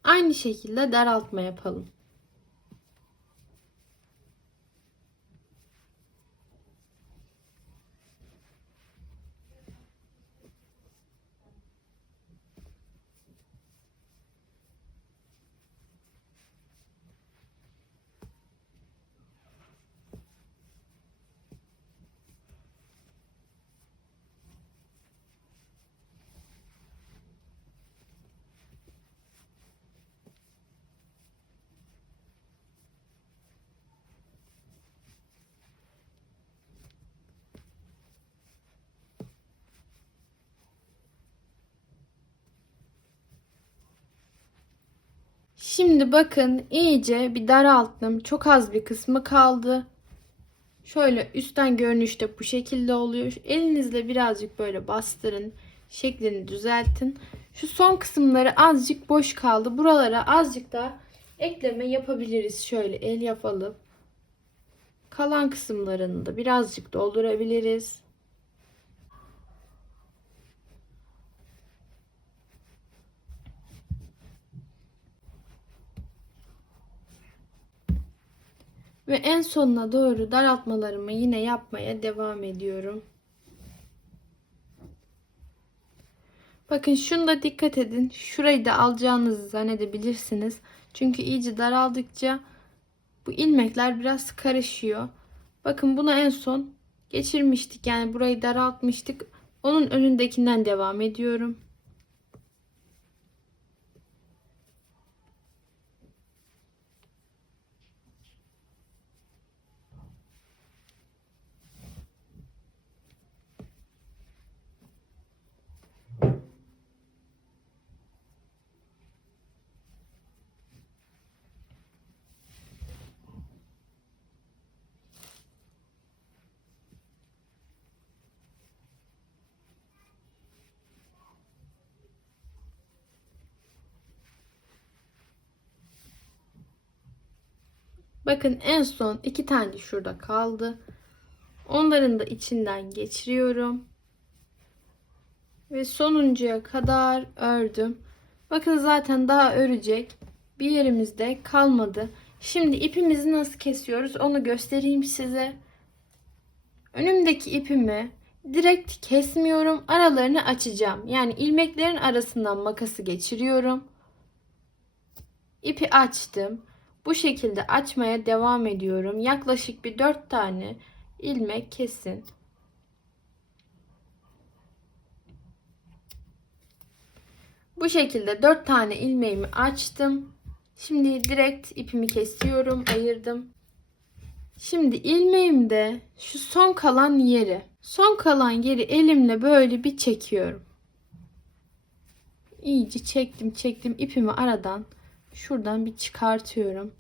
aynı şekilde daraltma yapalım. Şimdi bakın iyice bir daralttım. Çok az bir kısmı kaldı. Şöyle üstten görünüşte bu şekilde oluyor. Elinizle birazcık böyle bastırın. Şeklini düzeltin. Şu son kısımları azıcık boş kaldı. Buralara azıcık da ekleme yapabiliriz. Şöyle elyaf alıp kalan kısımlarını da birazcık doldurabiliriz. Ve en sonuna doğru daraltmalarımı yine yapmaya devam ediyorum. Bakın şunu da dikkat edin. Şurayı da alacağınızı zannedebilirsiniz. Çünkü iyice daraldıkça bu ilmekler biraz karışıyor. Bakın bunu en son geçirmiştik. Yani burayı daraltmıştık. Onun önündekinden devam ediyorum. Bakın en son 2 tane şurada kaldı. Onların da içinden geçiriyorum. Ve sonuncuya kadar ördüm. Bakın zaten daha örecek bir yerimizde kalmadı. Şimdi ipimizi nasıl kesiyoruz onu göstereyim size. Önümdeki ipimi direkt kesmiyorum. Aralarını açacağım. Yani ilmeklerin arasından makası geçiriyorum. İpi açtım. Bu şekilde açmaya devam ediyorum. Yaklaşık bir 4 tane ilmek kesin. Bu şekilde 4 tane ilmeğimi açtım. Şimdi direkt ipimi kesiyorum, ayırdım. Şimdi ilmeğimde şu son kalan yeri elimle böyle bir çekiyorum. İyice çektim ipimi aradan şuradan bir çıkartıyorum.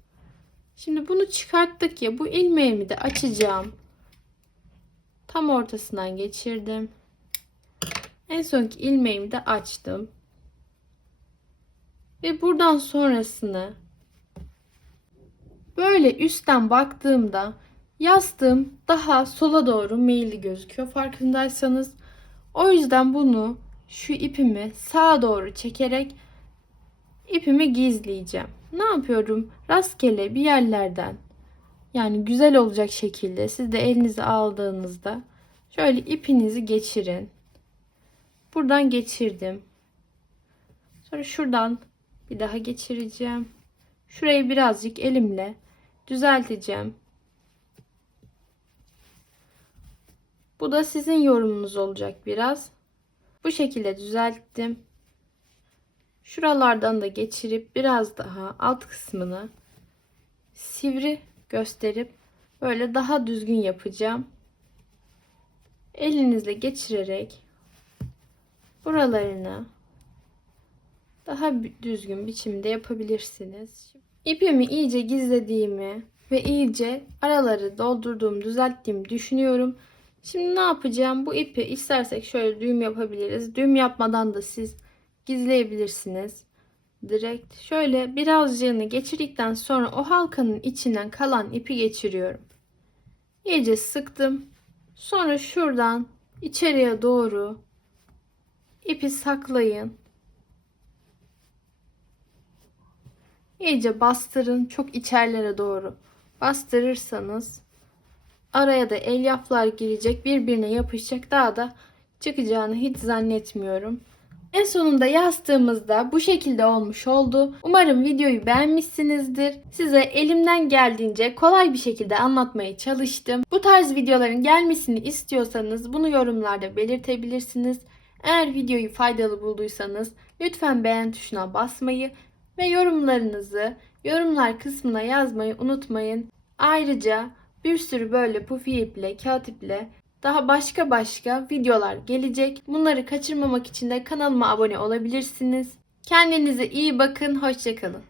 Şimdi bunu çıkarttık ya, bu ilmeğimi de açacağım. Tam ortasından geçirdim. En sonki ilmeğimi de açtım. Ve buradan sonrasını böyle üstten baktığımda yastığım daha sola doğru meyilli gözüküyor farkındaysanız. O yüzden bunu şu ipimi sağa doğru çekerek ipimi gizleyeceğim. Ne yapıyorum? Rastgele bir yerlerden, yani güzel olacak şekilde siz de elinize aldığınızda şöyle ipinizi geçirin. Buradan geçirdim. Sonra şuradan bir daha geçireceğim. Şurayı birazcık elimle düzelteceğim. Bu da sizin yorumunuz olacak biraz. Bu şekilde düzelttim. Şuralardan da geçirip biraz daha alt kısmını sivri gösterip böyle daha düzgün yapacağım. Elinizle geçirerek buralarını daha düzgün biçimde yapabilirsiniz. İpimi iyice gizlediğimi ve iyice araları doldurduğum, düzelttiğimi düşünüyorum. Şimdi ne yapacağım? Bu ipi istersek şöyle düğüm yapabiliriz. Düğüm yapmadan da siz gizleyebilirsiniz. Direkt şöyle birazcığını geçirdikten sonra o halkanın içinden kalan ipi geçiriyorum. İyice sıktım. Sonra şuradan içeriye doğru ipi saklayın. İyice bastırın. Çok içerilere doğru bastırırsanız araya da elyaflar girecek, birbirine yapışacak, daha da çıkacağını hiç zannetmiyorum. En sonunda yastığımızda bu şekilde olmuş oldu. Umarım videoyu beğenmişsinizdir. Size elimden geldiğince kolay bir şekilde anlatmaya çalıştım. Bu tarz videoların gelmesini istiyorsanız bunu yorumlarda belirtebilirsiniz. Eğer videoyu faydalı bulduysanız lütfen beğen tuşuna basmayı ve yorumlarınızı yorumlar kısmına yazmayı unutmayın. Ayrıca bir sürü böyle pufi iple, kağıt iple daha başka videolar gelecek. Bunları kaçırmamak için de kanalıma abone olabilirsiniz. Kendinize iyi bakın. Hoşça kalın.